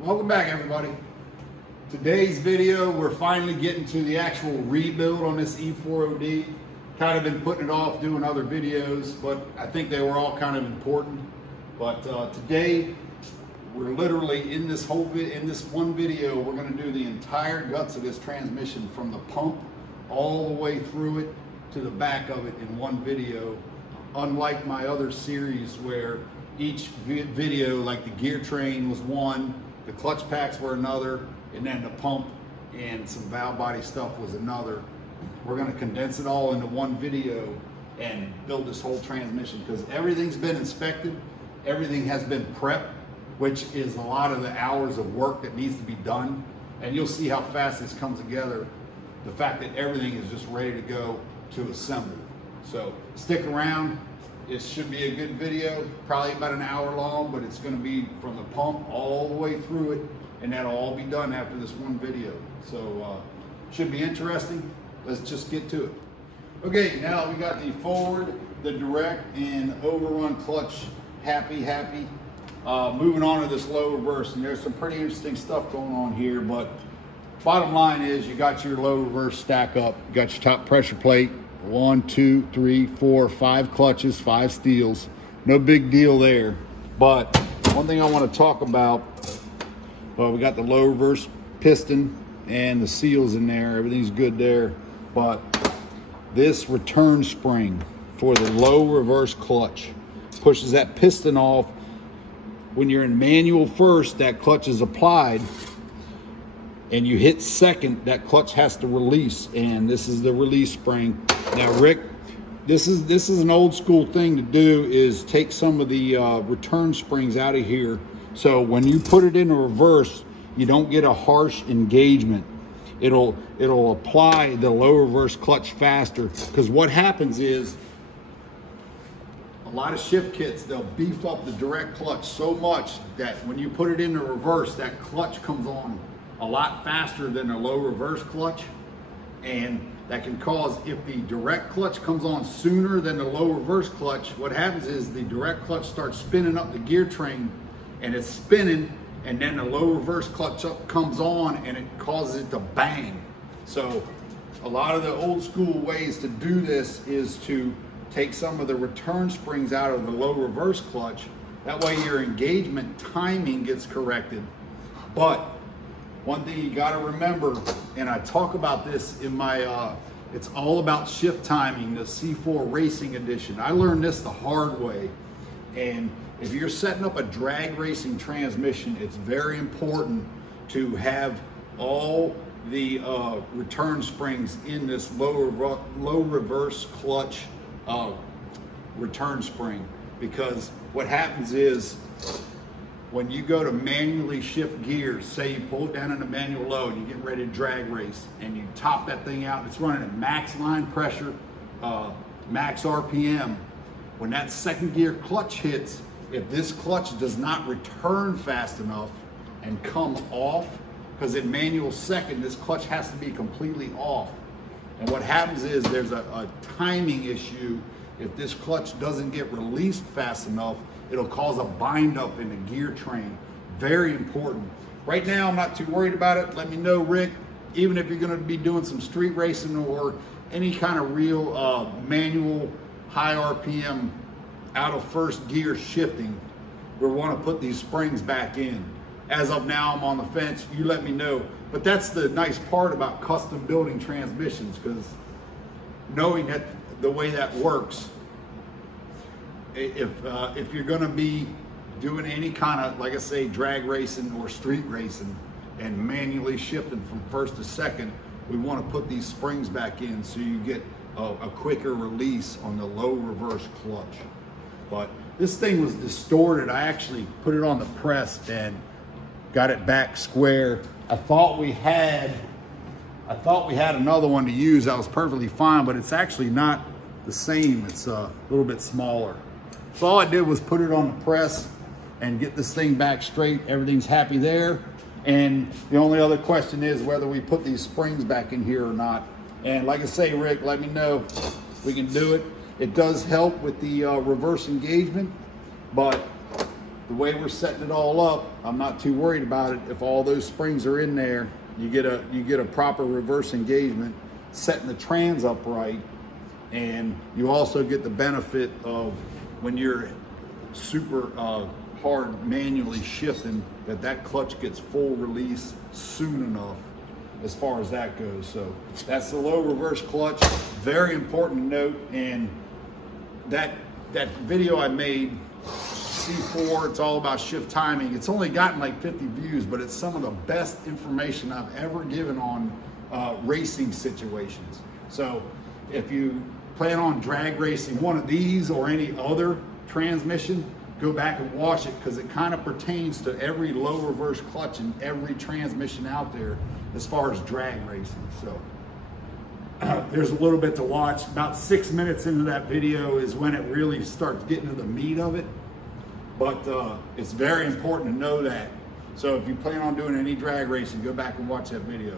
Welcome back, everybody. Today's video, we're finally getting to the actual rebuild on this E4OD. Kind of been putting it off doing other videos, but I think they were all kind of important. But today, we're literally in this one video, we're going to do the entire guts of this transmission from the pump all the way through it to the back of it in one video. Unlike my other series where each video, like the gear train was one, the clutch packs were another, and then the pump and some valve body stuff was another. We're going to condense it all into one video and build this whole transmission because everything's been inspected, everything has been prepped, which is a lot of the hours of work that needs to be done. And you'll see how fast this comes together. The fact that everything is just ready to go to assemble. So stick around. It should be a good video, probably about an hour long, but it's going to be from the pump all the way through it, and that'll all be done after this one video. So should be interesting. Let's just get to it. Okay, now we got the forward, the direct, and overrun clutch happy. Moving on to this low reverse, and there's some pretty interesting stuff going on here, but bottom line is you got your low reverse stack up, you got your top pressure plate, 1, 2, 3, 4, 5 clutches, 5 steels. No big deal there. But one thing I want to talk about, well, we got the low reverse piston and the seals in there. Everything's good there. But this return spring for the low reverse clutch pushes that piston off. When you're in manual first, that clutch is applied, and you hit second, that clutch has to release, and this is the release spring. Now, Rick, this is an old school thing to do, is take some of the return springs out of here. So when you put it in reverse, you don't get a harsh engagement. It'll apply the low reverse clutch faster, because what happens is a lot of shift kits, they'll beef up the direct clutch so much that when you put it into reverse, that clutch comes on a lot faster than a low reverse clutch. And that can cause, if the direct clutch comes on sooner than the low reverse clutch, what happens is the direct clutch starts spinning up the gear train, and it's spinning, and then the low reverse clutch comes on and it causes it to bang. So a lot of the old school ways to do this is to take some of the return springs out of the low reverse clutch. That way your engagement timing gets corrected. But one thing you got to remember, and I talk about this in my, it's all about shift timing, the C4 Racing Edition. I learned this the hard way. And if you're setting up a drag racing transmission, it's very important to have all the return springs in this low reverse clutch return spring. Because what happens is, when you go to manually shift gears, say you pull it down in a manual load, you get ready to drag race, and you top that thing out, it's running at max line pressure, max RPM. When that second gear clutch hits, if this clutch does not return fast enough and come off, because in manual second, this clutch has to be completely off. And what happens is there's a timing issue. If this clutch doesn't get released fast enough, it'll cause a bind up in the gear train. Very important. Right now, I'm not too worried about it. Let me know, Rick, even if you're gonna be doing some street racing or any kind of real manual, high RPM, out of first gear shifting, we wanna put these springs back in. As of now, I'm on the fence, you let me know. But that's the nice part about custom building transmissions, because knowing that the way that works, if you're going to be doing any kind of, like I say, drag racing or street racing and manually shifting from first to second, we want to put these springs back in so you get a quicker release on the low reverse clutch. But this thing was distorted. I actually put it on the press and got it back square. I thought we had another one to use. That was perfectly fine, but it's actually not the same. It's a little bit smaller. So all I did was put it on the press and get this thing back straight. Everything's happy there. And the only other question is whether we put these springs back in here or not. And like I say, Rick, let me know. We can do it. It does help with the reverse engagement, but the way we're setting it all up, I'm not too worried about it. If all those springs are in there, you get a proper reverse engagement, setting the trans up right, and you also get the benefit of when you're super hard manually shifting, that clutch gets full release soon enough as far as that goes. So that's the low reverse clutch. Very important note. And that video I made, C4, it's all about shift timing. It's only gotten like 50 views, but it's some of the best information I've ever given on racing situations. So if you plan on drag racing one of these or any other transmission, go back and watch it, because it kind of pertains to every low reverse clutch and every transmission out there as far as drag racing. So there's a little bit to watch. About 6 minutes into that video is when it really starts getting to the meat of it. But it's very important to know that. So if you plan on doing any drag racing, go back and watch that video.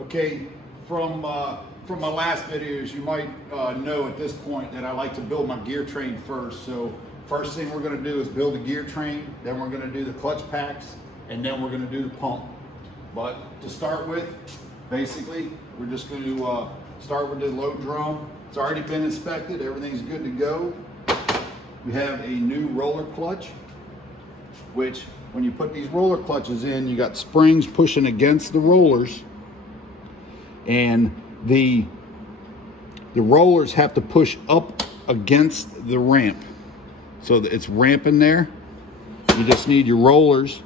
Okay, from my last videos, you might know at this point that I like to build my gear train first. So first thing we're gonna do is build a gear train, then we're gonna do the clutch packs, and then we're gonna do the pump. But to start with, basically, we're just gonna start with the load drum. It's already been inspected, everything's good to go. We have a new roller clutch, which when you put these roller clutches in, you got springs pushing against the rollers, and the rollers have to push up against the ramp. So it's ramping there. You just need your rollers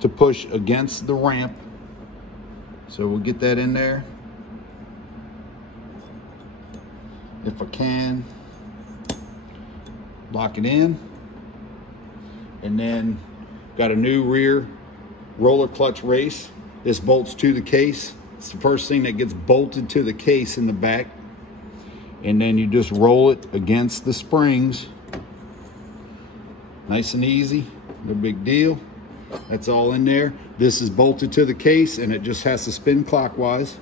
to push against the ramp. So we'll get that in there. If I can, lock it in. And then got a new rear roller clutch race. This bolts to the case. It's the first thing that gets bolted to the case in the back. And then you just roll it against the springs. Nice and easy, no big deal. That's all in there. This is bolted to the case and it just has to spin clockwise.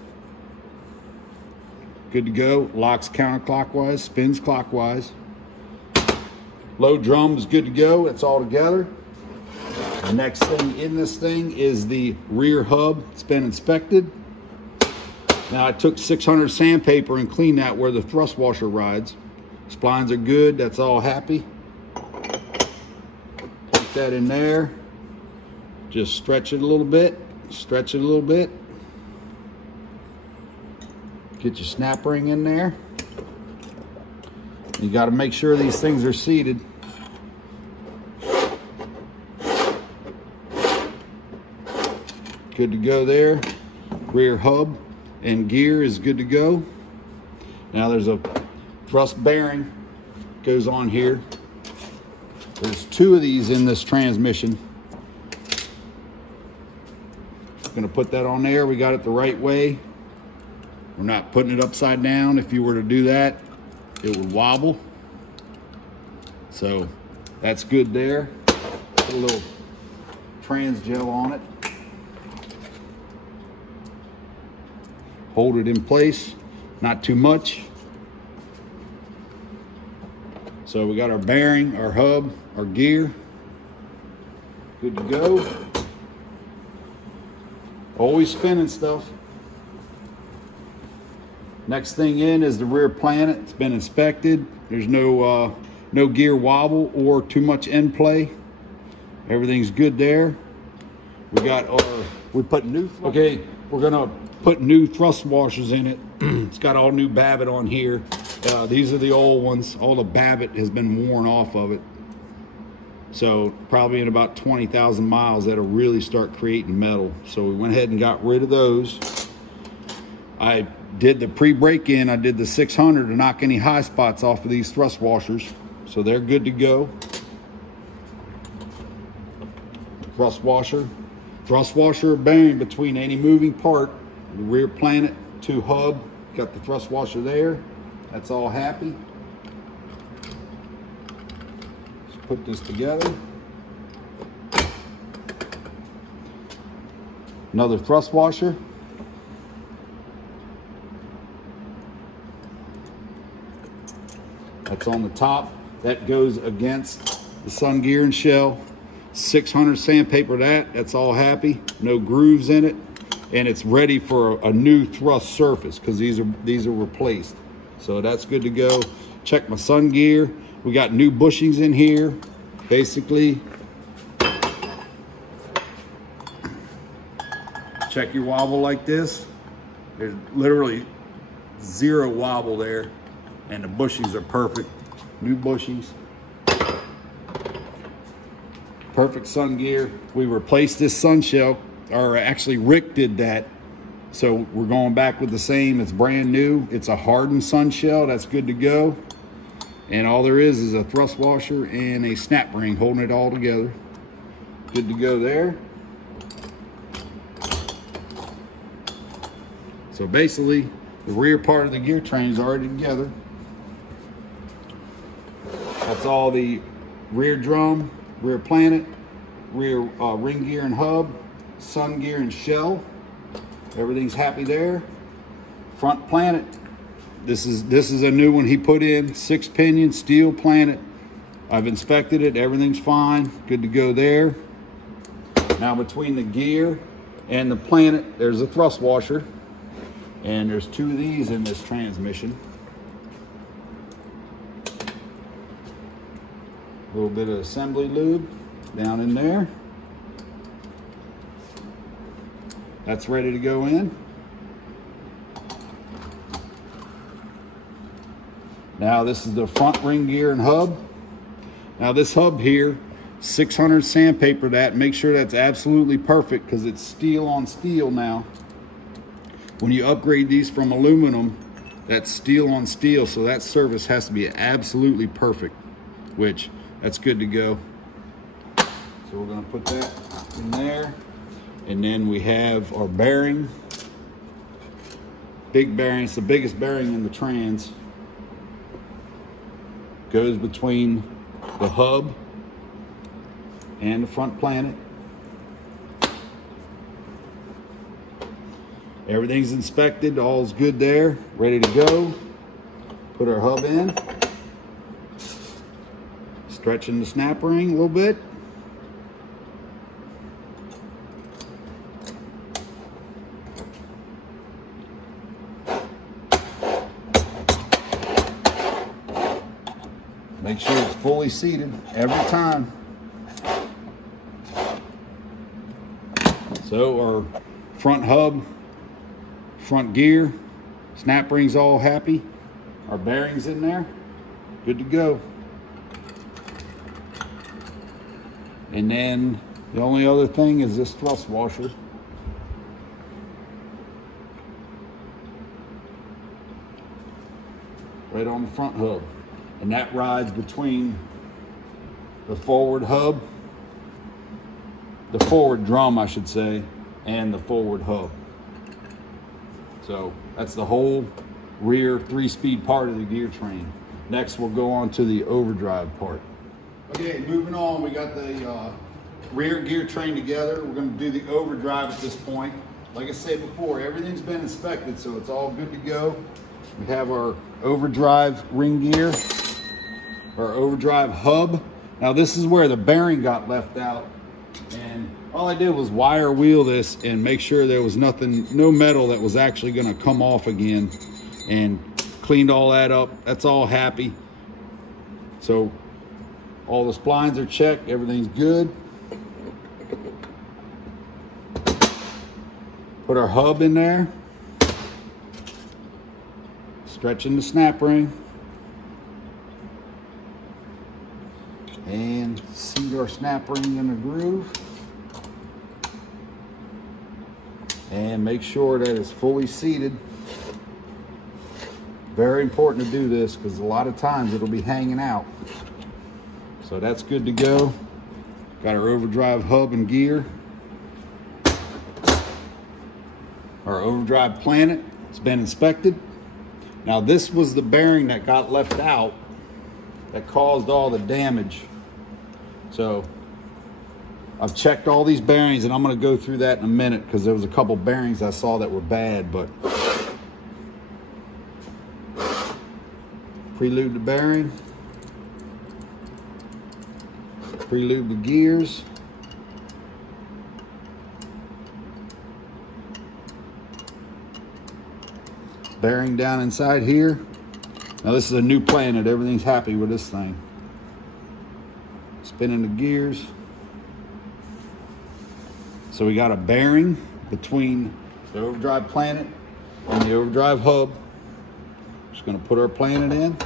Good to go. Locks counterclockwise, spins clockwise. Load drum is good to go. It's all together. The next thing in this thing is the rear hub. It's been inspected. Now I took 600 sandpaper and cleaned that where the thrust washer rides. Splines are good. That's all happy. Put that in there. Just stretch it a little bit. Stretch it a little bit. Get your snap ring in there. You got to make sure these things are seated. Good to go there. Rear hub and gear is good to go. Now there's a thrust bearing goes on here. There's two of these in this transmission. Gonna put that on there. We got it the right way. We're not putting it upside down. If you were to do that, it would wobble. So that's good there. Put a little trans gel on it. Hold it in place, not too much. So we got our bearing, our hub, our gear. Good to go. Always spinning stuff. Next thing in is the rear planet. It's been inspected. There's no gear wobble or too much end play. Everything's good there. We put new. Okay, we're gonna put new thrust washers in it. It's got all new Babbitt on here. These are the old ones. All the Babbitt has been worn off of it. So probably in about 20,000 miles, that'll really start creating metal. So we went ahead and got rid of those. I did the pre-break-in. I did the 600 to knock any high spots off of these thrust washers. So they're good to go. Thrust washer bearing between any moving part. The rear planet to hub. Got the thrust washer there. That's all happy. Let's put this together. Another thrust washer. That's on the top. that goes against the sun gear and shell. 600 sandpaper that's all happy, no grooves in it, and it's ready for a new thrust surface because these are replaced. So that's good to go. Check my sun gear. We got new bushings in here. Basically, check your wobble like this. There's literally zero wobble there, and the bushings are perfect. New bushings. Perfect sun gear. We replaced this sun shell, or actually Rick did that. So we're going back with the same. It's brand new. It's a hardened sun shell. That's good to go. And all there is a thrust washer and a snap ring holding it all together. Good to go there. So basically, the rear part of the gear train is already together. That's all the rear drum, rear planet, rear ring gear and hub, sun gear and shell. Everything's happy there. Front planet. This is a new one he put in, 6 pinion steel planet. I've inspected it, everything's fine, good to go there. Now between the gear and the planet, there's a thrust washer, and there's 2 of these in this transmission. A little bit of assembly lube down in there. That's ready to go in. Now this is the front ring gear and hub. Now this hub here, 600 sandpaper that. Make sure that's absolutely perfect because it's steel on steel now. When you upgrade these from aluminum, that's steel on steel, so that surface has to be absolutely perfect, which that's good to go. So we're gonna put that in there. And then we have our bearing. Big bearing, it's the biggest bearing in the trans. Goes between the hub and the front planet. Everything's inspected, all's good there, ready to go. Put our hub in. Stretching the snap ring a little bit. Make sure it's fully seated every time. So our front hub, front gear, snap rings all happy. Our bearings in there, good to go. And then the only other thing is this thrust washer. Right on the front hub. And that rides between the forward hub, the forward drum, I should say, and the forward hub. So that's the whole rear 3-speed part of the gear train. Next, we'll go on to the overdrive part. Okay, moving on, we got the rear gear train together. We're going to do the overdrive at this point. Like I said before, everything's been inspected, so it's all good to go. We have our overdrive ring gear, our overdrive hub. Now this is where the bearing got left out, and all I did was wire wheel this and make sure there was nothing, no metal that was actually going to come off again, and cleaned all that up. That's all happy. So all the splines are checked, everything's good. Put our hub in there, stretching the snap ring, and seat our snap ring in the groove, and make sure that it's fully seated. Very important to do this because a lot of times it'll be hanging out. So that's good to go. Got our overdrive hub and gear. Our overdrive planet, it's been inspected. Now this was the bearing that got left out that caused all the damage. So I've checked all these bearings, and I'm going to go through that in a minute because there was a couple bearings I saw that were bad, but prelude the bearing. Pre-lube the gears. Bearing down inside here. Now this is a new Planet. Everything's happy with this thing. Spinning the gears. So we got a bearing between the Overdrive Planet and the Overdrive hub. Just gonna put our Planet in.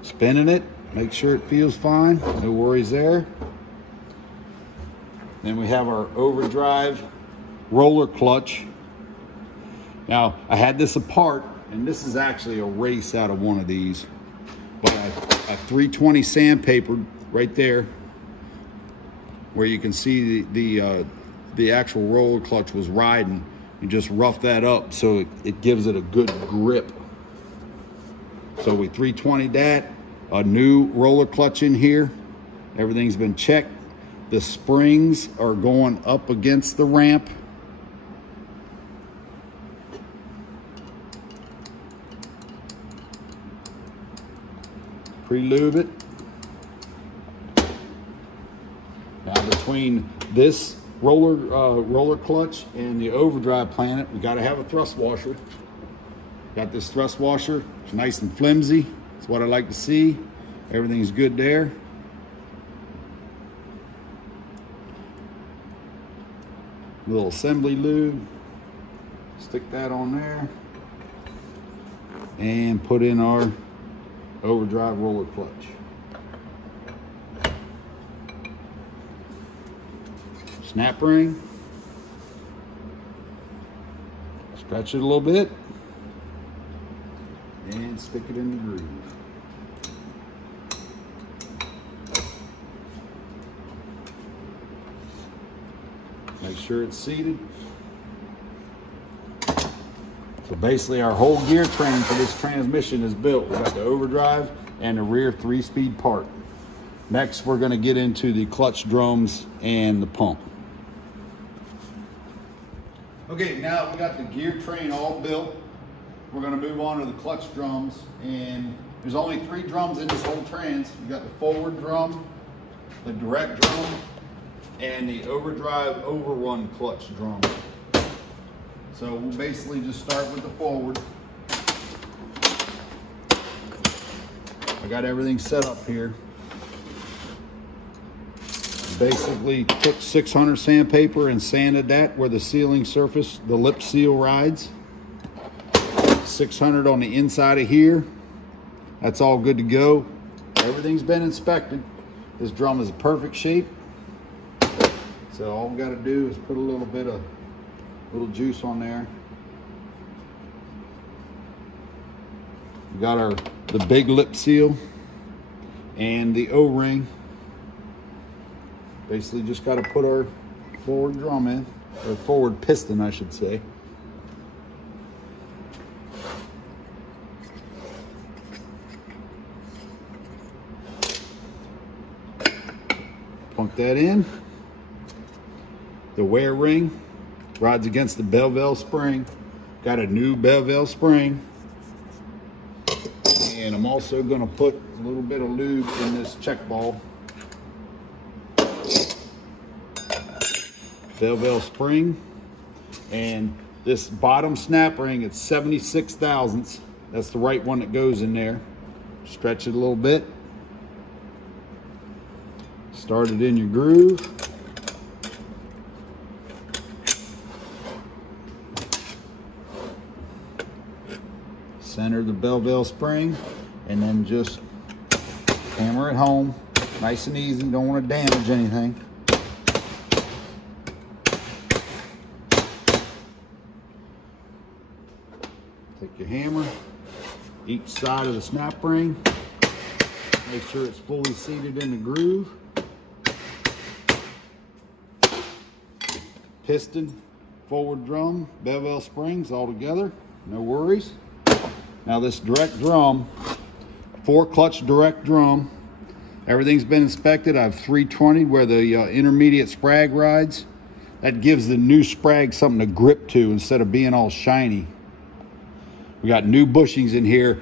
Spinning it. Make sure it feels fine. No worries there. Then we have our Overdrive roller clutch. Now, I had this apart, and this is actually a race out of one of these. But I 320 sandpapered right there, where you can see the actual roller clutch was riding. You just rough that up so it gives it a good grip. So we 320'd that. A new roller clutch in here. Everything's been checked. The springs are going up against the ramp. Pre-lube it. Now between this roller clutch and the Overdrive Planet, we got to have a thrust washer. Got this thrust washer. It's nice and flimsy. That's what I like to see. Everything's good there. Little assembly lube. Stick that on there. And put in our Overdrive roller clutch. Snap ring. Stretch it a little bit. And stick it in the groove. Make sure it's seated. So basically our whole gear train for this transmission is built. We got the Overdrive and the rear 3-speed part. Next, we're going to get into the clutch drums and the pump. Okay, now we got the gear train all built. We're going to move on to the clutch drums, and there's only 3 drums in this whole trans. We got the forward drum, the direct drum, and the Overdrive Overrun Clutch drum. So we'll basically just start with the forward. I got everything set up here. Basically took 600 sandpaper and sanded that where the sealing surface, the lip seal rides. 600 on the inside of here. That's all good to go. Everything's been inspected. This drum is a perfect shape. So all we got to do is put a little bit of juice on there. We got the big lip seal and the O-ring. Basically just got to put our forward drum in, or forward piston I should say. Plunk that in. The wear ring rides against the Belleville spring. Got a new Belleville spring. And I'm also going to put a little bit of lube in this check ball. Belleville spring. And this bottom snap ring, it's 76 thousandths. That's the right one that goes in there. Stretch it a little bit. Start it in your groove. Center the Belleville spring, and then just hammer it home. Nice and easy, don't want to damage anything. Take your hammer, each side of the snap ring. Make sure it's fully seated in the groove. Piston, forward drum, Belleville springs all together, no worries. Now this direct drum, 4-clutch direct drum, everything's been inspected. I have 320 where the intermediate sprag rides. That gives the new sprag something to grip to instead of being all shiny. We got new bushings in here.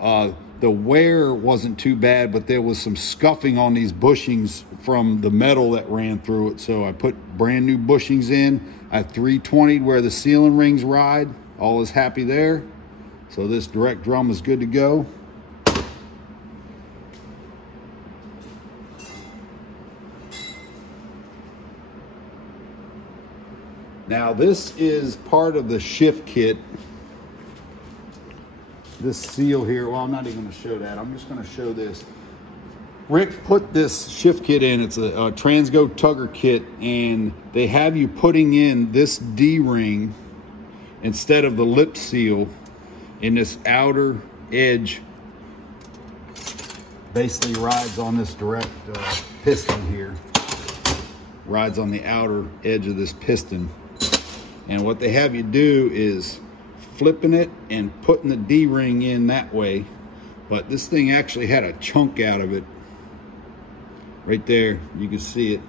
The the wear wasn't too bad, but there was some scuffing on these bushings from the metal that ran through it. So I put brand new bushings in. I 320'd where the sealing rings ride. All is happy there. So this direct drum is good to go. Now this is part of the shift kit. This seal here, well, I'm not even gonna show that. I'm just gonna show this. Rick put this shift kit in. It's a Transgo tugger kit, and they have you putting in this D-ring instead of the lip seal in this outer edge. Basically rides on this direct piston here. Rides on the outer edge of this piston. And what they have you do is flipping it and putting the D-ring in that way. But this thing actually had a chunk out of it. Right there, you can see it.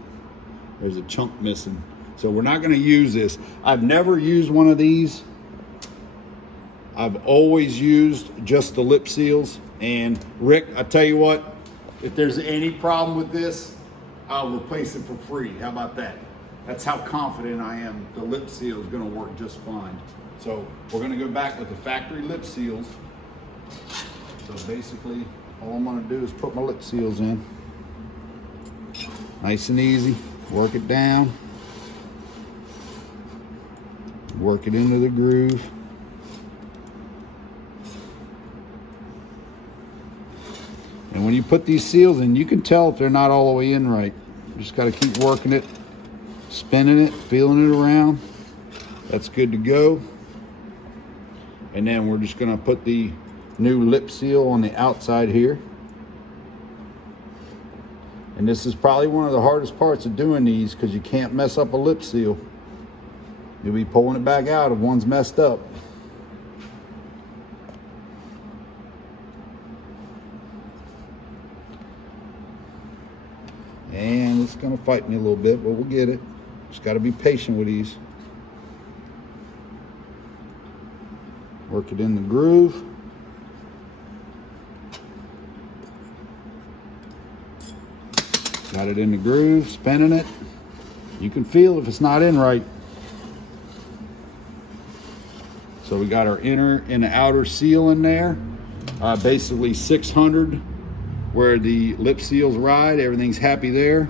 There's a chunk missing. So we're not gonna use this. I've never used one of these. I've always used just the lip seals. And Rick, I tell you what, if there's any problem with this, I'll replace it for free. How about that? That's how confident I am the lip seal is gonna work just fine. So we're gonna go back with the factory lip seals. So basically, all I'm gonna do is put my lip seals in. Nice and easy, work it down. Work it into the groove. And when you put these seals in, you can tell if they're not all the way in right. You just gotta keep working it, spinning it, feeling it around. That's good to go. And then we're just gonna put the new lip seal on the outside here. And this is probably one of the hardest parts of doing these because you can't mess up a lip seal. You'll be pulling it back out if one's messed up. And it's gonna fight me a little bit, but we'll get it. Just gotta be patient with these. Work it in the groove. Got it in the groove, spinning it. You can feel if it's not in right. So we got our inner and the outer seal in there. Basically 600 where the lip seals ride. Everything's happy there.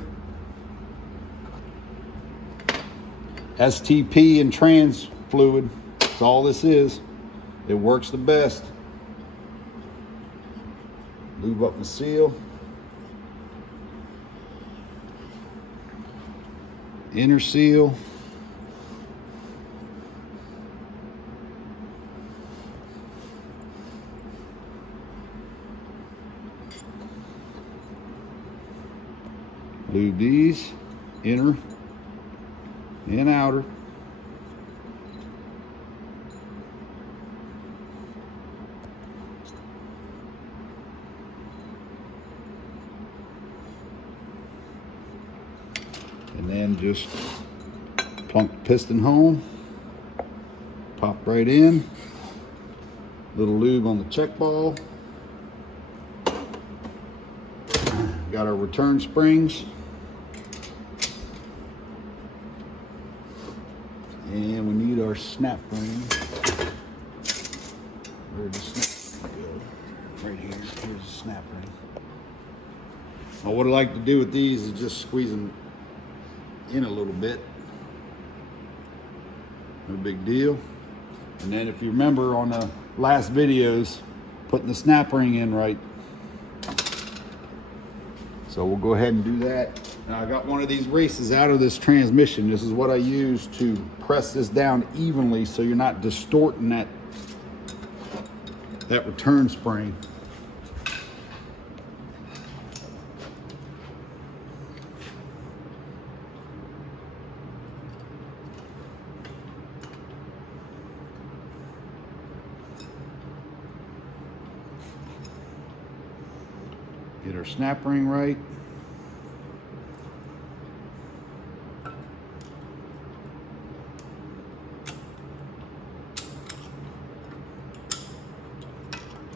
STP and trans fluid. That's all this is. It works the best. Lube up the seal. Inner seal. Lube these, inner and outer. And then just plunk the piston home, pop right in, little lube on the check ball. Got our return springs. And we need our snap ring. Where'd the snap ring go? Right here, here's the snap ring. Now what I like to do with these is just squeeze them in a little bit. No big deal. And then if you remember on the last videos, putting the snap ring in right. So we'll go ahead and do that. Now I got one of these races out of this transmission. This is what I use to press this down evenly so you're not distorting that return spring. Get our snap ring right.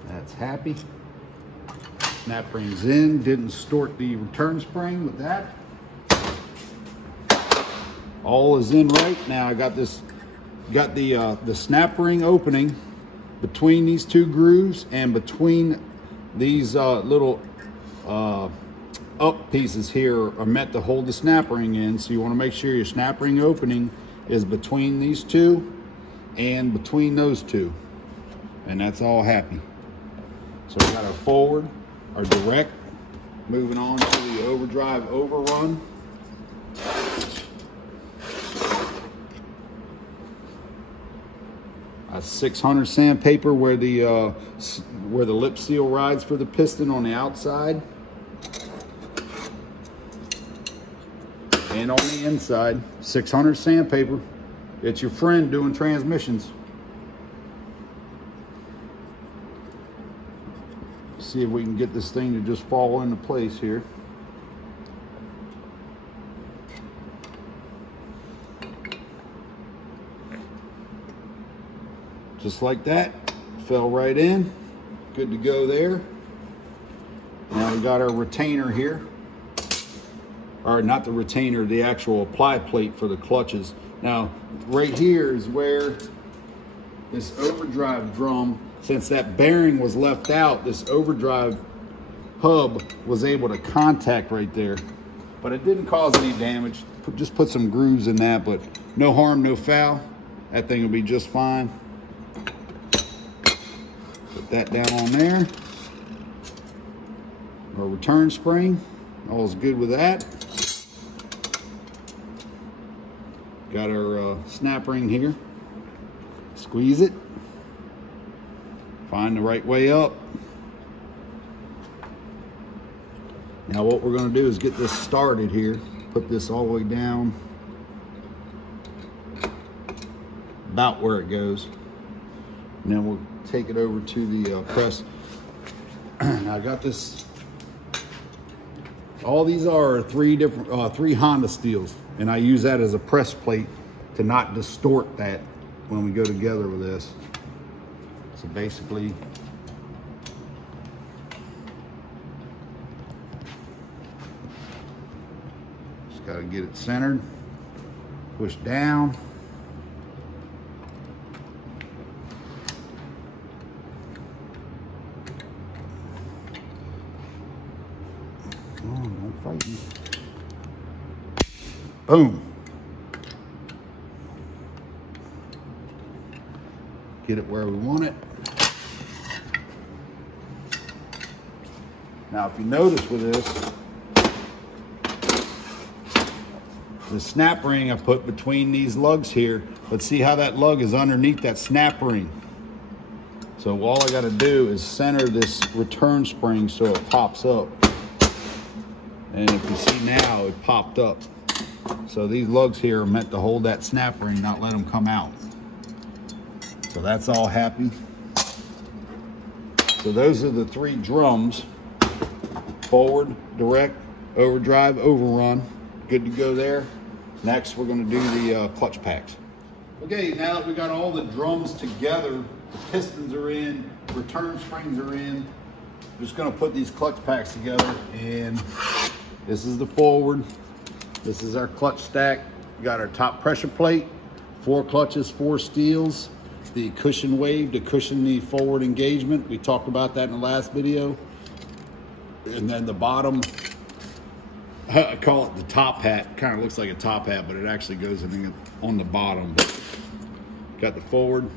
That's happy. snap rings in. Didn't distort the return spring with that. All is in right. Now I got this, got the snap ring opening between these two grooves, and between these little up pieces here are meant to hold the snap ring in. So you want to make sure your snap ring opening is between these two and between those two, and that's all happy. So we got our forward, our direct. Moving on to the overdrive overrun. A 600 sandpaper where the lip seal rides for the piston on the outside, and on the inside. 600 sandpaper. It's your friend doing transmissions. See if we can get this thing to just fall into place here. Just like that, fell right in. Good to go there. Now we got our retainer here. Or not the retainer, the actual apply plate for the clutches. Now, right here is where this overdrive drum, since that bearing was left out, this overdrive hub was able to contact right there. But it didn't cause any damage. Just put some grooves in that, but no harm, no foul. That thing will be just fine. Put that down on there. Our return spring, all's good with that. Got our snap ring here. Squeeze it. Find the right way up. Now what we're going to do is get this started here. Put this all the way down about where it goes. And then we'll take it over to the press. Now I got this. All these are three Honda steels, and I use that as a press plate to not distort that when we go together with this. So basically, just got to get it centered, push down. Boom. Get it where we want it. Now, if you notice with the snap ring I put between these lugs here, but see how that lug is underneath that snap ring. So all I got to do is center this return spring so it pops up. And if you see now, it popped up. So these lugs here are meant to hold that snap ring, not let them come out. So that's all happy. So those are the three drums: forward, direct, overdrive, overrun. Good to go there. Next, we're going to do the clutch packs. Okay, now that we got all the drums together, the pistons are in, return springs are in. I'm just going to put these clutch packs together, and this is the forward. This is our clutch stack. We got our top pressure plate, 4 clutches, 4 steels, the cushion wave to cushion the forward engagement. We talked about that in the last video. And then the bottom, I call it the top hat. Kind of looks like a top hat, but it actually goes on the bottom. Got the forward,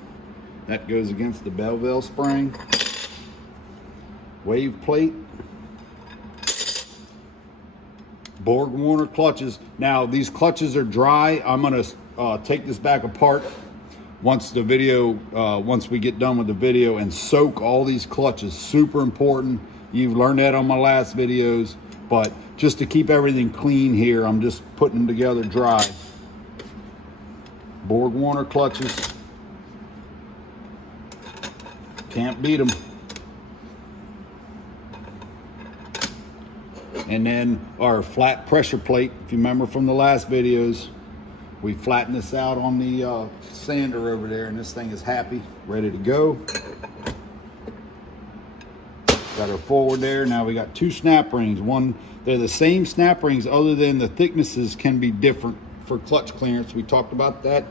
that goes against the Belleville spring. Wave plate. Borg-Warner clutches. Now these clutches are dry. I'm gonna take this back apart once the video, once we get done with the video, and soak all these clutches. Super important. You've learned that on my last videos, but just to keep everything clean here, I'm just putting them together dry. Borg-Warner clutches. Can't beat them. And then our flat pressure plate, if you remember from the last videos, we flattened this out on the sander over there, and this thing is happy, ready to go. Got our forward there. Now we got two snap rings. One, they're the same snap rings other than the thicknesses can be different for clutch clearance. We talked about that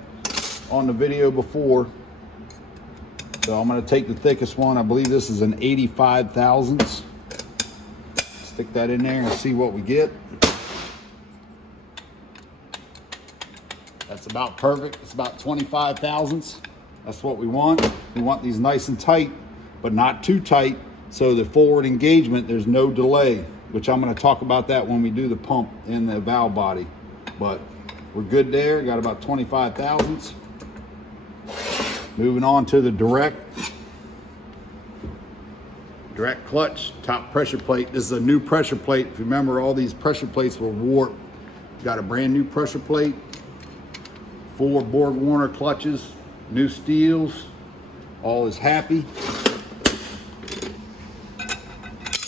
on the video before. So I'm gonna take the thickest one. I believe this is an 85 thousandths. Stick that in there and see what we get. That's about perfect. It's about 25 thousandths. That's what we want. We want these nice and tight, but not too tight. So the forward engagement, there's no delay, which I'm gonna talk about that when we do the pump in the valve body. But we're good there, got about 25 thousandths. Moving on to the direct clutch, top pressure plate. This is a new pressure plate. If you remember, all these pressure plates were warped. Got a brand new pressure plate, 4 Borg Warner clutches, new steels, all is happy.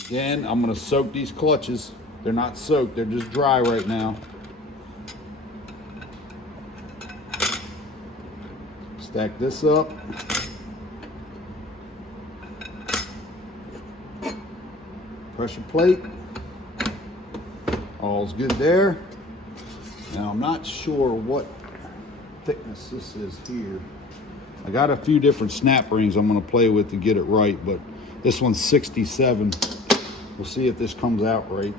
Again, I'm gonna soak these clutches. They're not soaked, they're just dry right now. Stack this up. Pressure plate. All's good there. Now I'm not sure what thickness this is here. I got a few different snap rings I'm gonna play with to get it right, but this one's 67. We'll see if this comes out right.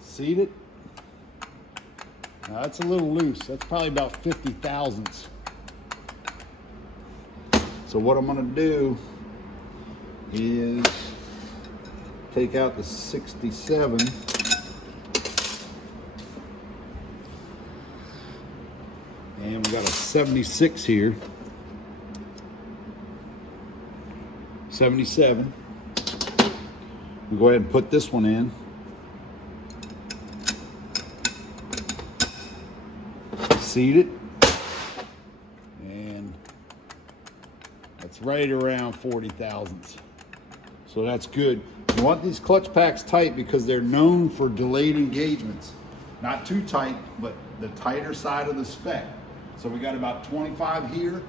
Seat it. Now that's a little loose. That's probably about 50 thousandths. So what I'm gonna do is take out the 67. And we got a 76 here. 77. We'll go ahead and put this one in. Seat it. And that's right around 40 thousandths. So that's good. You want these clutch packs tight because they're known for delayed engagements. Not too tight, but the tighter side of the spec. So we got about 25 here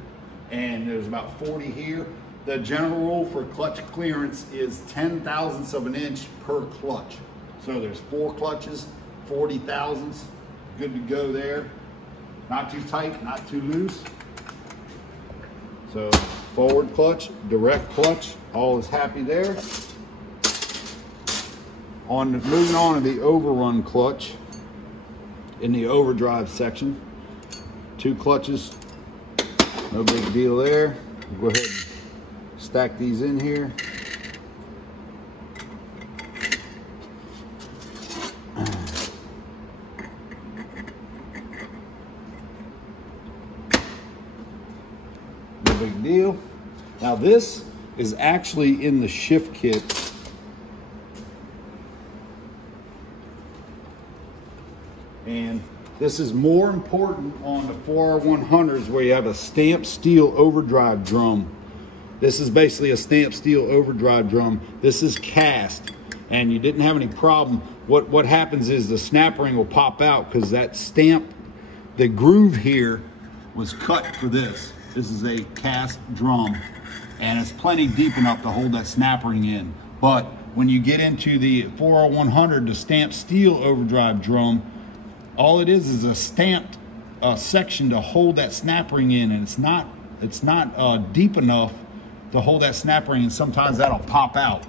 and there's about 40 here. The general rule for clutch clearance is 10 thousandths of an inch per clutch. So there's 4 clutches, 40 thousandths, good to go there. Not too tight, not too loose. So forward clutch, direct clutch, all is happy there. Moving on to the Overrun clutch in the Overdrive section. 2 clutches, no big deal there. We'll go ahead and stack these in here. No big deal. Now this is actually in the shift kit. And this is more important on the 4R100s where you have a stamped steel overdrive drum. This is basically a stamped steel overdrive drum. This is cast, and you didn't have any problem. What happens is the snap ring will pop out because that stamp, the groove here was cut for this. This is a cast drum, and it's plenty deep enough to hold that snap ring in. But when you get into the 4R100, the stamped steel overdrive drum, all it is a stamped section to hold that snap ring in, and it's not deep enough to hold that snap ring, and sometimes that'll pop out.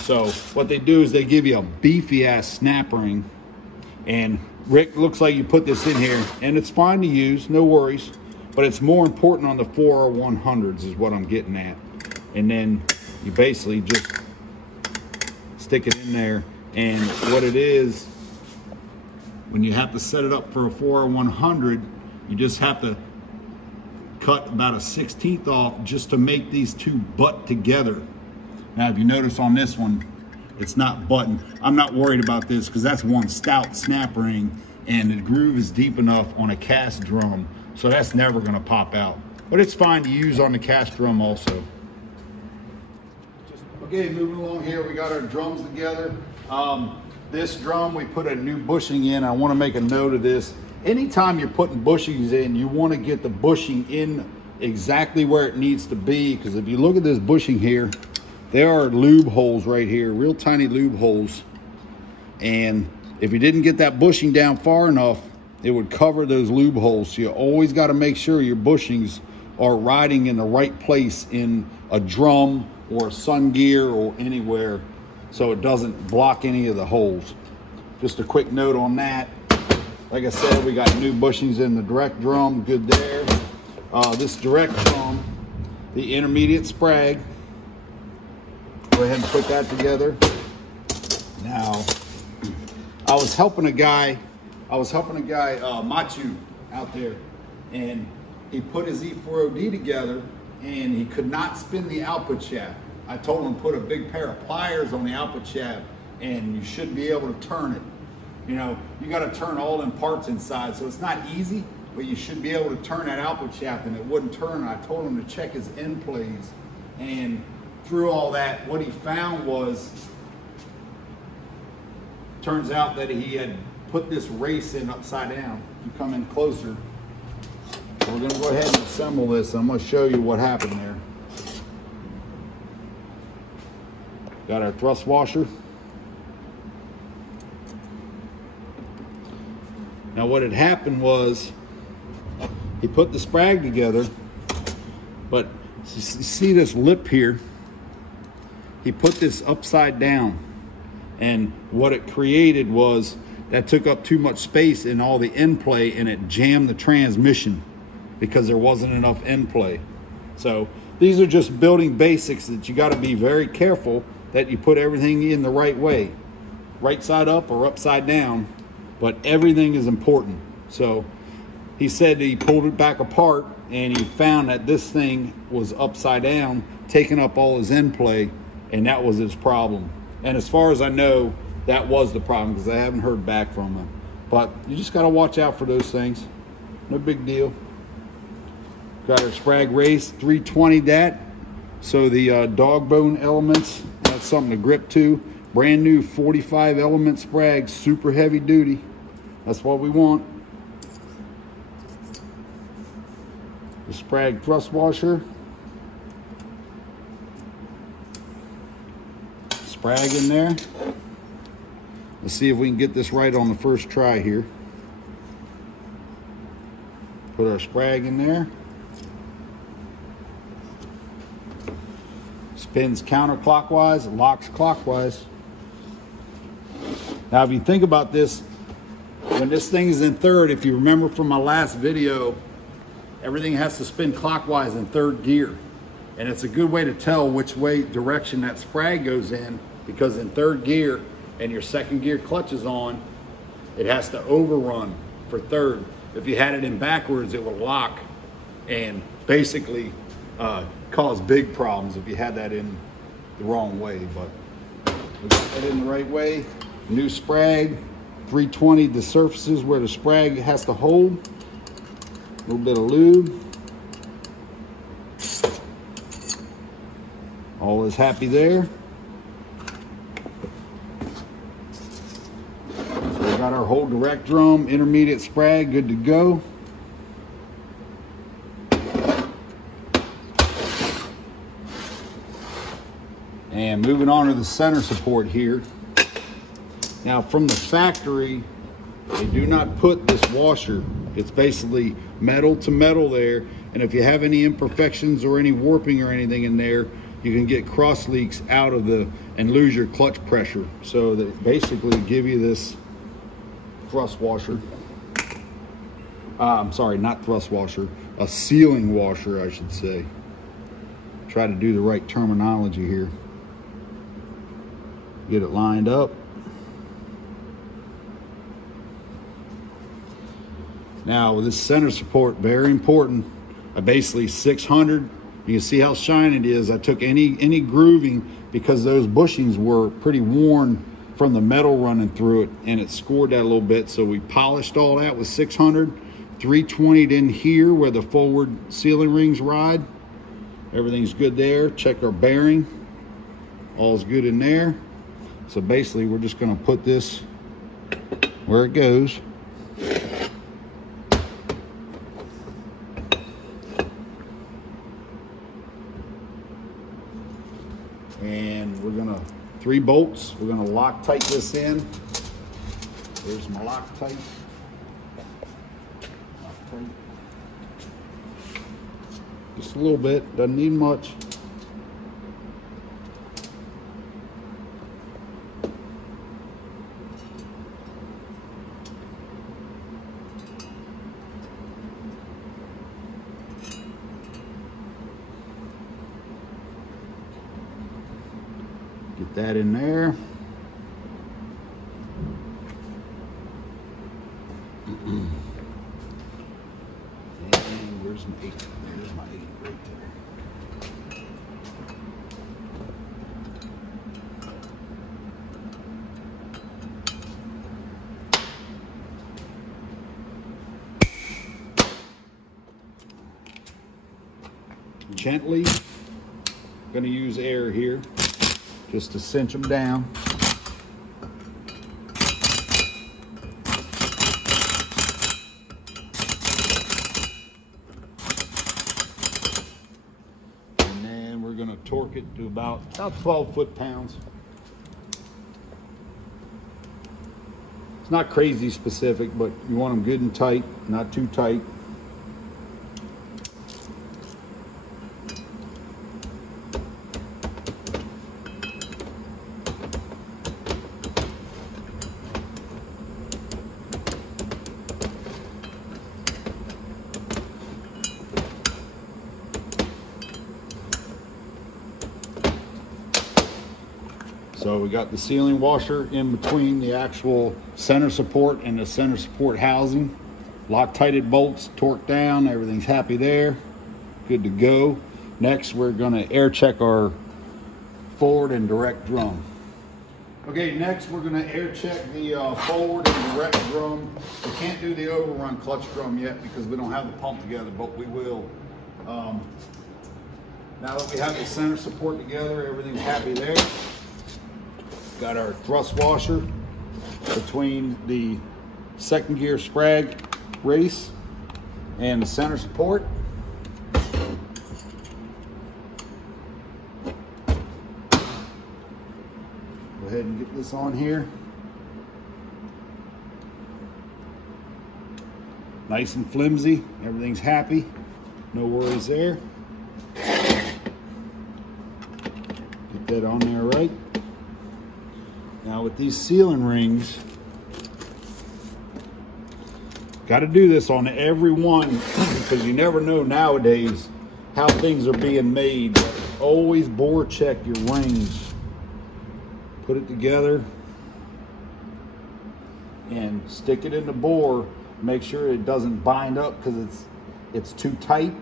So what they do is they give you a beefy ass snap ring, and Rick, looks like you put this in here, and it's fine to use, no worries, but it's more important on the 4R100s is what I'm getting at. And then you basically just stick it in there, and what it is, when you have to set it up for a 4R100, you just have to cut about a 1/16 off just to make these two butt together. Now, if you notice on this one, it's not buttoned. I'm not worried about this because that's one stout snap ring and the groove is deep enough on a cast drum, so that's never gonna pop out. But it's fine to use on the cast drum also. Okay, moving along here, we got our drums together. This drum, we put a new bushing in. I wanna make a note of this. Anytime you're putting bushings in, you wanna get the bushing in exactly where it needs to be, because if you look at this bushing here, there are lube holes right here, real tiny lube holes. And if you didn't get that bushing down far enough, it would cover those lube holes. So you always got to make sure your bushings are riding in the right place in a drum or a sun gear or anywhere, so it doesn't block any of the holes. Just a quick note on that. Like I said, we got new bushings in the direct drum, good there. This direct drum, the intermediate sprag, go ahead and put that together. Now, I was helping a guy, Machu, out there, and he put his E4OD together and he could not spin the output shaft. I told him to put a big pair of pliers on the output shaft and you should be able to turn it. You know, you got to turn all them parts inside, so it's not easy, but you should be able to turn that output shaft, and it wouldn't turn. I told him to check his end plays, and through all that, what he found was, turns out that he had put this race in upside down. You come in closer. So we're going to go ahead and assemble this. I'm going to show you what happened there. Got our thrust washer. Now what had happened was he put the sprag together, but you see this lip here? He put this upside down, and what it created was that took up too much space in all the end play, and it jammed the transmission because there wasn't enough end play. So these are just building basics that you got to be very careful that you put everything in the right way, right side up or upside down. But everything is important. So he said he pulled it back apart and he found that this thing was upside down, taking up all his end play, and that was his problem. And as far as I know, that was the problem, because I haven't heard back from him. But you just got to watch out for those things. No big deal. Got our sprag race, 320 that. So the dog bone elements, that's something to grip to. Brand new 45 element sprag, super heavy duty. That's what we want. The sprag thrust washer. Sprag in there. Let's see if we can get this right on the first try here. Put our sprag in there. Spins counterclockwise, locks clockwise. Now, if you think about this, when this thing is in third, if you remember from my last video, everything has to spin clockwise in third gear. And it's a good way to tell which way direction that sprag goes in, because in third gear and your second gear clutch is on, it has to overrun for third. If you had it in backwards, it would lock and basically cause big problems if you had that in the wrong way. But we got that in the right way. New sprag, 320 the surfaces where the sprag has to hold. A little bit of lube. All is happy there. So we got our whole direct drum, intermediate sprag, good to go. And moving on to the center support here. Now from the factory, they do not put this washer. It's basically metal to metal there. And if you have any imperfections or any warping or anything in there, you can get cross leaks out of and lose your clutch pressure. So they basically give you this thrust washer. I'm sorry, not thrust washer, a sealing washer, I should say. Try to do the right terminology here. Get it lined up. Now with this center support, very important. I basically 600. You can see how shiny it is. I took any grooving because those bushings were pretty worn from the metal running through it, and it scored that a little bit. So we polished all that with 600. 320'd in here where the forward sealing rings ride. Everything's good there. Check our bearing. All's good in there. So basically we're just going to put this where it goes. 3 bolts. We're gonna Loctite this in. There's my Loctite. Just a little bit, doesn't need much. Get that in there. And where's my 8? There's my 8 right there. Gently, I'm going to use air here just to cinch them down. And then we're going to torque it to about 12 foot-pounds. It's not crazy specific, but you want them good and tight, not too tight. So we got the sealing washer in between the actual center support and the center support housing. Loctited bolts, torqued down, everything's happy there. Good to go. Next, we're gonna air check our forward and direct drum. Okay, next we're gonna air check the forward and direct drum. We can't do the Overrun Clutch drum yet because we don't have the pump together, but we will. Now that we have the center support together, everything's happy there. Got our thrust washer between the second gear sprag race and the center support. Go ahead and get this on here. Nice and flimsy, everything's happy, no worries there. Get that on there right. Now with these sealing rings, got to do this on every one because you never know nowadays how things are being made. Always bore check your rings. Put it together and stick it in the bore. Make sure it doesn't bind up because it's too tight,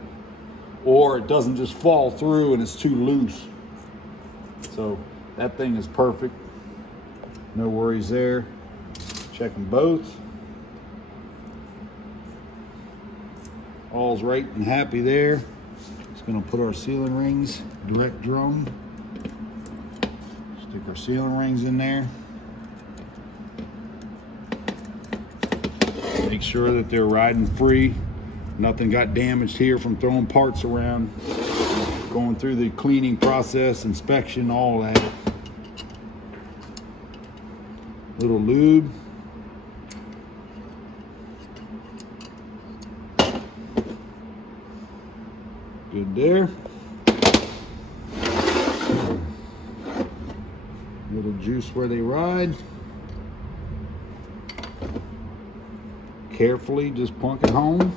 or it doesn't just fall through and it's too loose. So that thing is perfect. No worries there. Check them both. All's right and happy there. Just gonna put our sealing rings, direct drum. Stick our sealing rings in there. Make sure that they're riding free. Nothing got damaged here from throwing parts around. Going through the cleaning process, inspection, all that. Little lube. Good there. Little juice where they ride. Carefully, just plunk it home.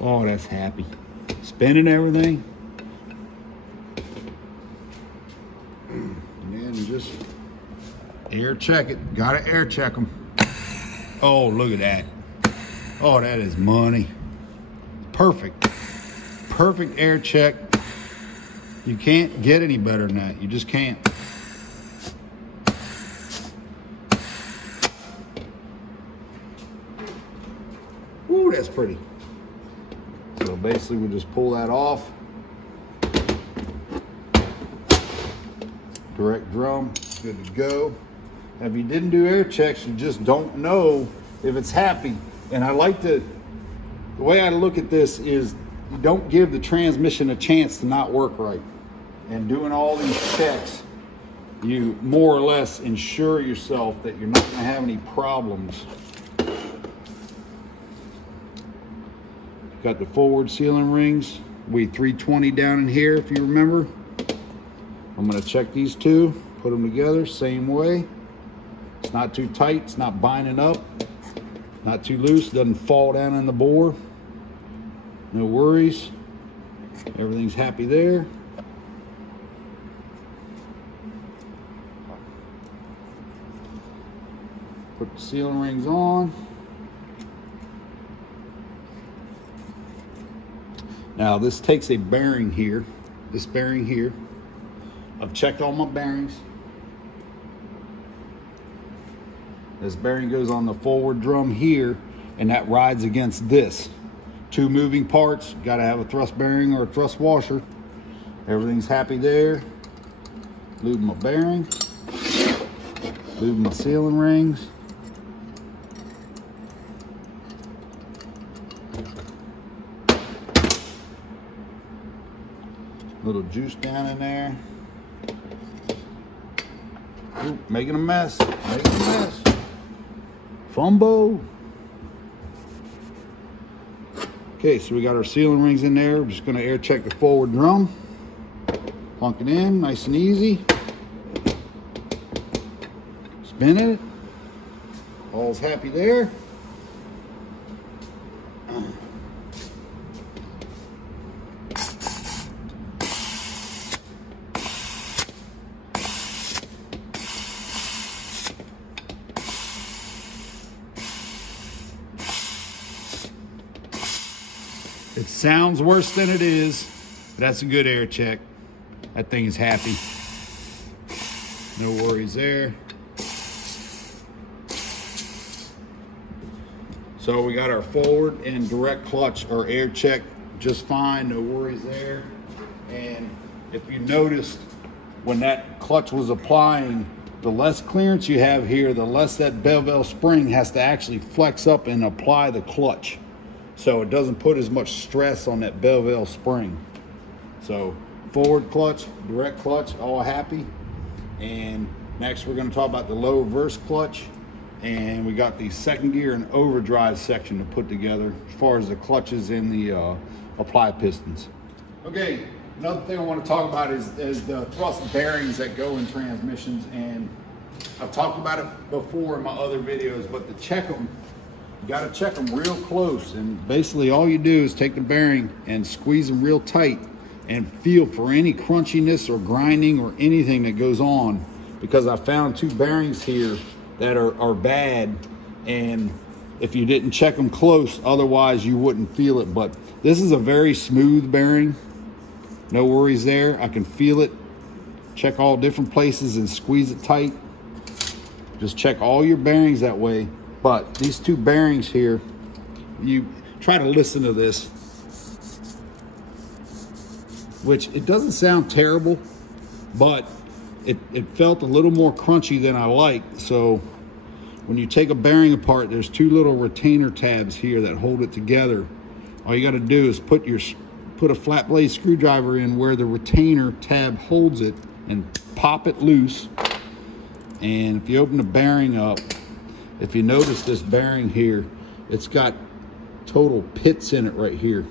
Oh, that's happy. Spinning everything. And then just air check it. Gotta air check them. Oh, look at that. Oh, that is money. Perfect. Perfect air check. You can't get any better than that. You just can't. Ooh, that's pretty. So basically we just pull that off. Direct drum, good to go. Now, if you didn't do air checks, you just don't know if it's happy. And I like to, the way I look at this is you don't give the transmission a chance to not work right. and doing all these checks, you more or less ensure yourself that you're not going to have any problems. Got the forward sealing rings. We 320 down in here, if you remember. I'm going to check these two, put them together, same way. It's not too tight, it's not binding up, not too loose, doesn't fall down in the bore. No worries. Everything's happy there. Put the sealing rings on. Now this takes a bearing here, this bearing here. I've checked all my bearings. This bearing goes on the forward drum here, and that rides against this. Two moving parts, gotta have a thrust bearing or a thrust washer. Everything's happy there. Lube my bearing, lube my sealing rings. Little juice down in there. Ooh, making a mess, making a mess. Fumbo. Okay, so we got our sealing rings in there. We're just gonna air check the forward drum. Plunk it in, nice and easy. Spin it. All's happy there. It sounds worse than it is, but that's a good air check. That thing is happy. No worries there. So we got our forward and direct clutch or air check just fine, no worries there. And if you noticed, when that clutch was applying, the less clearance you have here, the less that bevel spring has to actually flex up and apply the clutch. So it doesn't put as much stress on that bevel spring. So forward clutch, direct clutch, all happy. And next we're going to talk about the low reverse clutch. And we got the second gear and overdrive section to put together as far as the clutches and the apply pistons. Okay, another thing I want to talk about is the thrust bearings that go in transmissions. And I've talked about it before in my other videos, but to check them, you got to check them real close. And basically all you do is take the bearing and squeeze them real tight and feel for any crunchiness or grinding or anything that goes on, because I found two bearings here that are bad, and if you didn't check them close, otherwise you wouldn't feel it. But this is a very smooth bearing, no worries there. I can feel it. Check all different places and squeeze it tight. Just check all your bearings that way. But these two bearings here, you try to listen to this, which it doesn't sound terrible, but it felt a little more crunchy than I like. So when you take a bearing apart, there's two little retainer tabs here that hold it together. All you got to do is put a flat blade screwdriver in where the retainer tab holds it and pop it loose. And if you open the bearing up, if you notice this bearing here, it's got total pits in it right here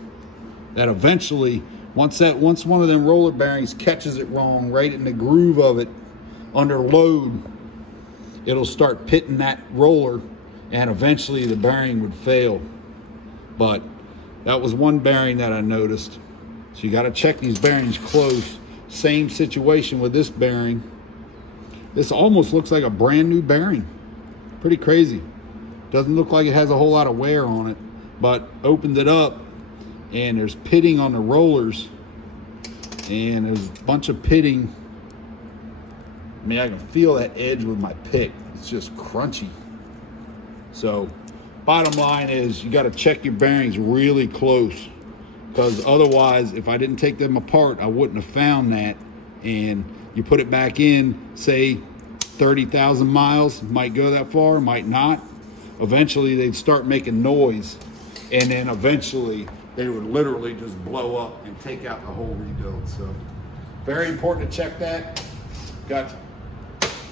that eventually, once one of them roller bearings catches it wrong right in the groove of it under load, it'll start pitting that roller, and eventually the bearing would fail. But that was one bearing that I noticed. So you got to check these bearings close. Same situation with this bearing. This almost looks like a brand new bearing. Pretty crazy. Doesn't look like it has a whole lot of wear on it, but opened it up and there's pitting on the rollers, and there's a bunch of pitting. I mean, I can feel that edge with my pick. It's just crunchy. So bottom line is you got to check your bearings really close, because otherwise, if I didn't take them apart, I wouldn't have found that. And you put it back in, say 30,000 miles, might go that far, might not. Eventually they'd start making noise, and then eventually they would literally just blow up and take out the whole rebuild. So Very important to check that. Got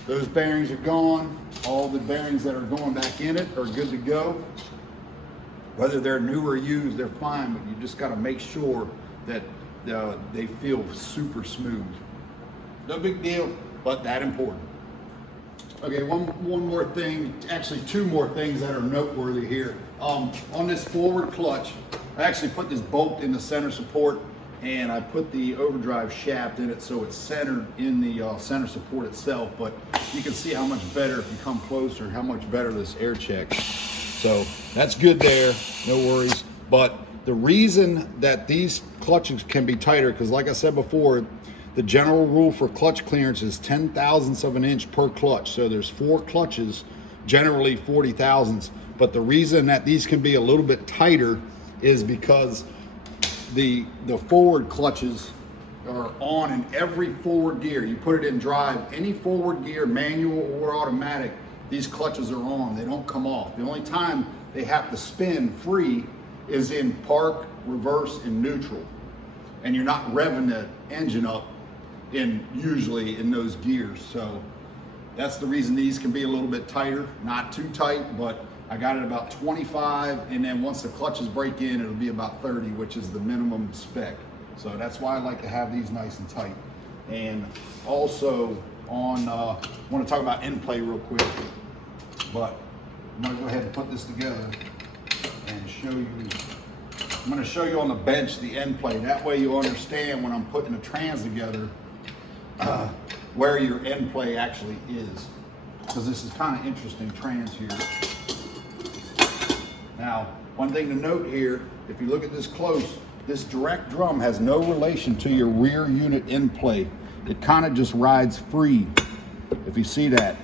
those bearings are gone. All the bearings that are going back in it are good to go. Whether they're new or used, they're fine, but you just got to make sure that they feel super smooth. No big deal, but that important. Okay, one more thing, actually two more things that are noteworthy here. On this forward clutch, I actually put this bolt in the center support, and I put the overdrive shaft in it so it's centered in the center support itself, but you can see how much better, if you come closer, how much better this air checks. So that's good there, no worries. But the reason that these clutches can be tighter, because like I said before, the general rule for clutch clearance is 10 thousandths of an inch per clutch. So there's 4 clutches, generally 40 thousandths. But the reason that these can be a little bit tighter is because the forward clutches are on in every forward gear. You put it in drive, any forward gear, manual or automatic, these clutches are on, they don't come off. The only time they have to spin free is in park, reverse, and neutral. And you're not revving the engine up usually in those gears. So that's the reason these can be a little bit tighter, not too tight, but I got it about 25, and then once the clutches break in, it'll be about 30, which is the minimum spec. So that's why I like to have these nice and tight. And also on, I want to talk about end play real quick, but I'm gonna go ahead and put this together and show you. I'm gonna show you on the bench the end play. That way you understand when I'm putting the trans together, where your end play actually is. Because this is kind of interesting trans here. Now, one thing to note here, if you look at this close, this direct drum has no relation to your rear unit end play. It kind of just rides free, if you see that.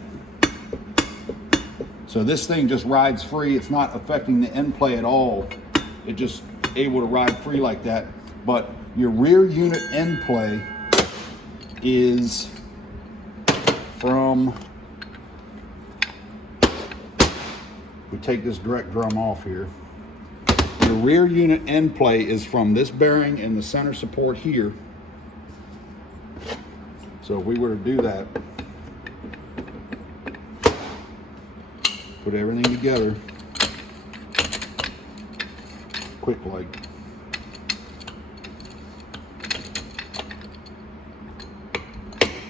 So this thing just rides free. It's not affecting the end play at all. It just able to ride free like that. But your rear unit end play is from, we take this direct drum off here. The rear unit end play is from this bearing and the center support here. So if we were to do that, put everything together, quick like.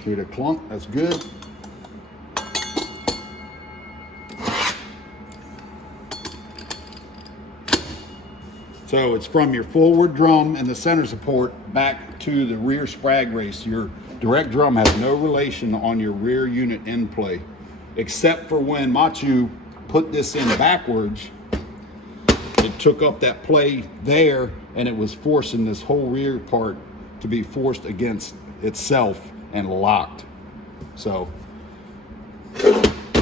Hear the clunk, that's good. So it's from your forward drum and the center support back to the rear sprag race. Your direct drum has no relation on your rear unit end play, except for when Machu put this in backwards, it took up that play there and it was forcing this whole rear part to be forced against itself and locked. So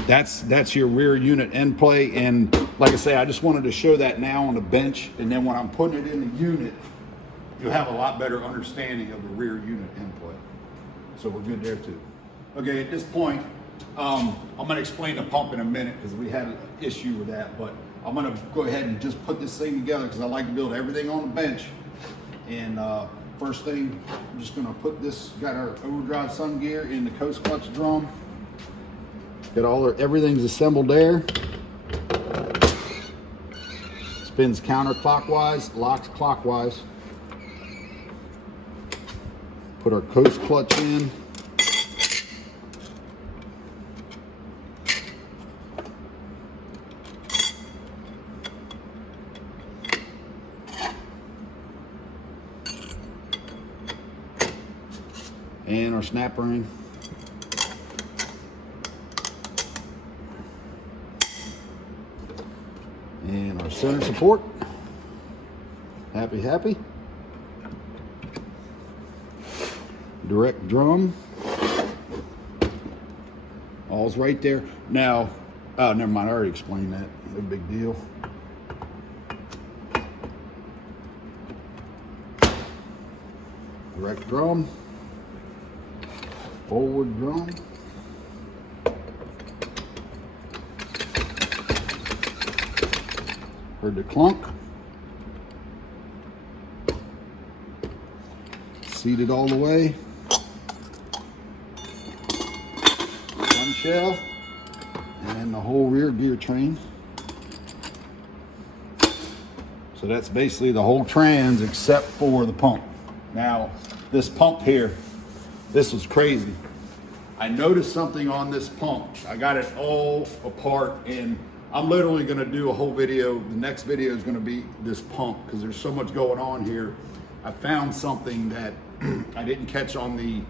that's your rear unit end play. And like I say, I just wanted to show that now on the bench, and then when I'm putting it in the unit, you'll have a lot better understanding of the rear unit end play. So we're good there too. Okay, at this point, I'm gonna explain the pump in a minute because we had an issue with that, but I'm gonna go ahead and just put this thing together because I like to build everything on the bench. And first thing, I'm just gonna put this, got our overdrive sun gear in the coast clutch drum. Got everything's assembled there. Spins counterclockwise, locks clockwise. Put our coast clutch in. And our snap ring. And our center support. Happy, happy. Direct drum. All's right there. Now, oh, never mind, I already explained that. No big deal. Direct drum. Forward drum. Heard the clunk. Seated all the way. one shell, and the whole rear gear train. So that's basically the whole trans except for the pump. Now, this pump here, this was crazy. I noticed something on this pump. I got it all apart, and I'm literally gonna do a whole video. The next video is gonna be this pump because there's so much going on here. I found something that I didn't catch on the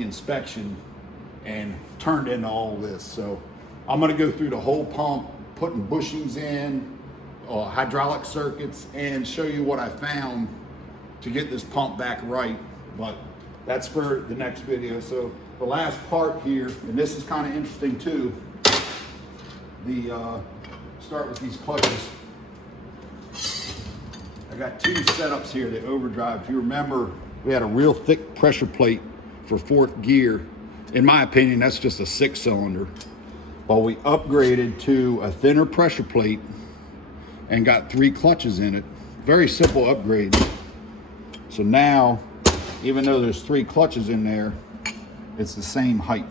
inspection and turned into all this. So I'm gonna go through the whole pump, putting bushings in, hydraulic circuits, and show you what I found to get this pump back right. But that's for the next video. So the last part here, and this is kind of interesting too, start with these clutches. I got two setups here, the Overdrive. If you remember, we had a real thick pressure plate for fourth gear. In my opinion, that's just a 6-cylinder. Well, we upgraded to a thinner pressure plate and got 3 clutches in it. Very simple upgrade. So now, even though there's 3 clutches in there, it's the same height.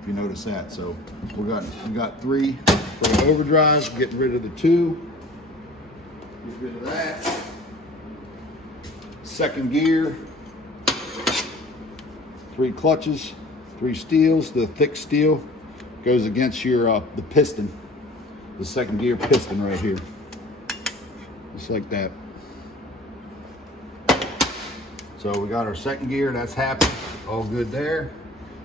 If you notice that. So we got 3 for the Overdrive, getting rid of the 2. Get rid of that. Second gear, 3 clutches, 3 steels. The thick steel goes against your the piston, the second gear piston right here, just like that. So we got our second gear, that's happy, all good there.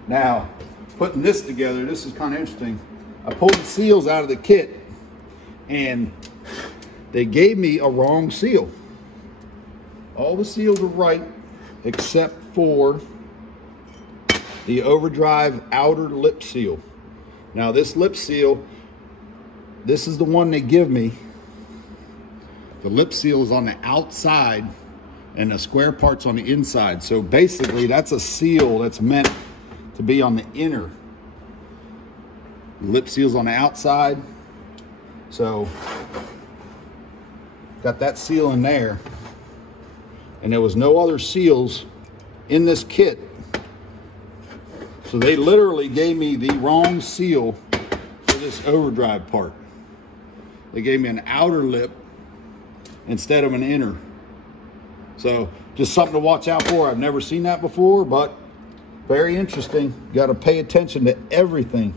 Now, putting this together, this is kind of interesting. I pulled the seals out of the kit, and they gave me a wrong seal. All the seals are right, except for the Overdrive outer lip seal. Now this lip seal, this is the one they give me. The lip seal is on the outside and the square part's on the inside. So basically that's a seal that's meant to be on the inner. The lip seal's on the outside. So got that seal in there. And there was no other seals in this kit. So they literally gave me the wrong seal for this Overdrive part. They gave me an outer lip instead of an inner. So just something to watch out for. I've never seen that before, but very interesting. Got to pay attention to everything.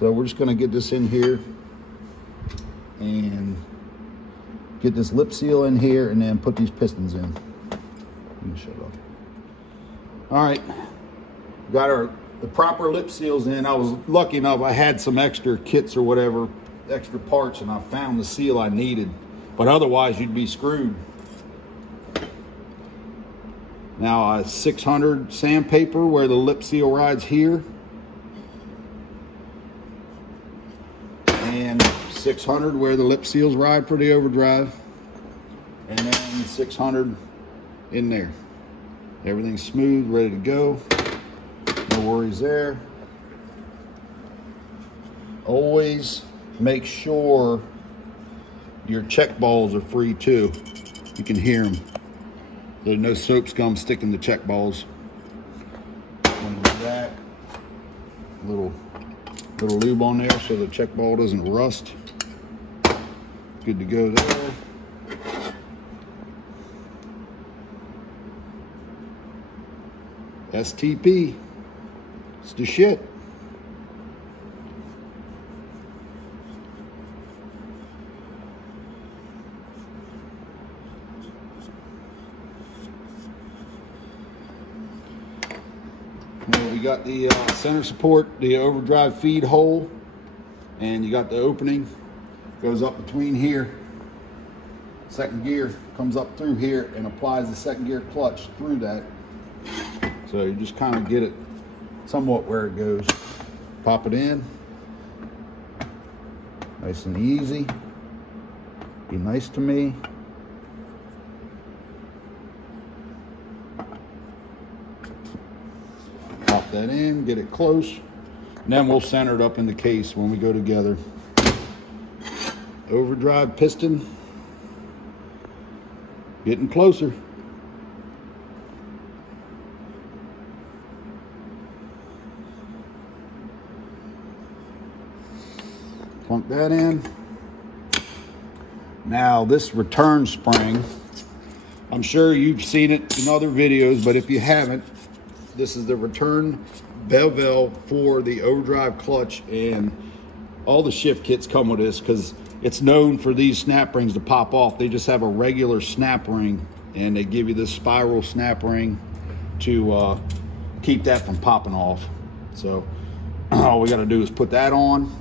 So we're just going to get this in here and get this lip seal in here and then put these pistons in. Let me shut up. All right, got the proper lip seals in. I was lucky enough, I had some extra kits or whatever, extra parts, and I found the seal I needed. But otherwise, you'd be screwed. Now, a 600 sandpaper where the lip seal rides here. And 600 where the lip seals ride for the Overdrive. And then 600 in there. Everything's smooth, ready to go. No worries there. Always make sure your check balls are free too. You can hear them. There's no soap scum sticking the check balls. That little lube on there so the check ball doesn't rust. Good to go there. STP, it's the shit. Now we got the center support, the Overdrive feed hole, and you got the opening, goes up between here. Second gear comes up through here and applies the second gear clutch through that. So you just kind of get it somewhat where it goes. Pop it in. Nice and easy. Be nice to me. Pop that in, get it close. And then we'll center it up in the case when we go together. Overdrive piston. Getting closer. Plunk that in. Now this return spring, I'm sure you've seen it in other videos, but if you haven't, this is the return bevel for the Overdrive clutch, and all the shift kits come with this because it's known for these snap rings to pop off. They just have a regular snap ring, and they give you this spiral snap ring to keep that from popping off. So all we got to do is put that on.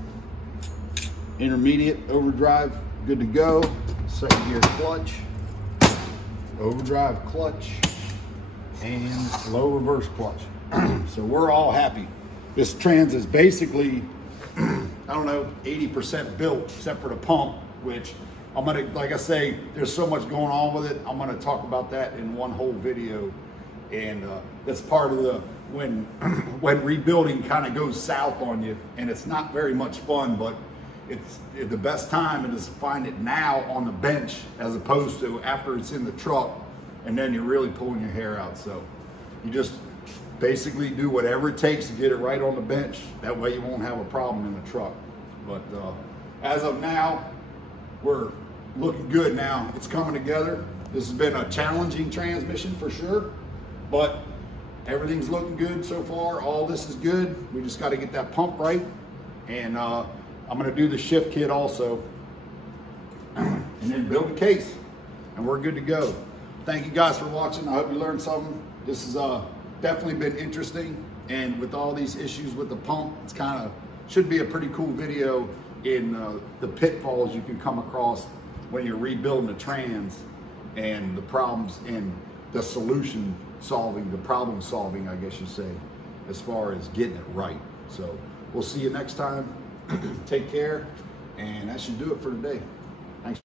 Intermediate Overdrive, good to go. Second gear clutch, Overdrive clutch, and low reverse clutch. So we're all happy. This trans is basically, I don't know, 80% built except for the pump, which I'm gonna, like I say, there's so much going on with it. I'm gonna talk about that in one whole video. And that's part of the, when rebuilding kind of goes south on you, and it's not very much fun, but it's the best time is to find it now on the bench as opposed to after it's in the truck and then you're really pulling your hair out. So you just basically do whatever it takes to get it right on the bench. That way you won't have a problem in the truck. But as of now, we're looking good now. It's coming together. This has been a challenging transmission for sure, but everything's looking good so far. All this is good. We just got to get that pump right. And I'm going to do the shift kit also and then build a case, and we're good to go. Thank you guys for watching. I hope you learned something. This has definitely been interesting, and with all these issues with the pump, it's kind of should be a pretty cool video in the pitfalls you can come across when you're rebuilding a trans, and the problems and the solution solving, the problem solving, I guess you say, as far as getting it right. So we'll see you next time. Take care, and that should do it for today.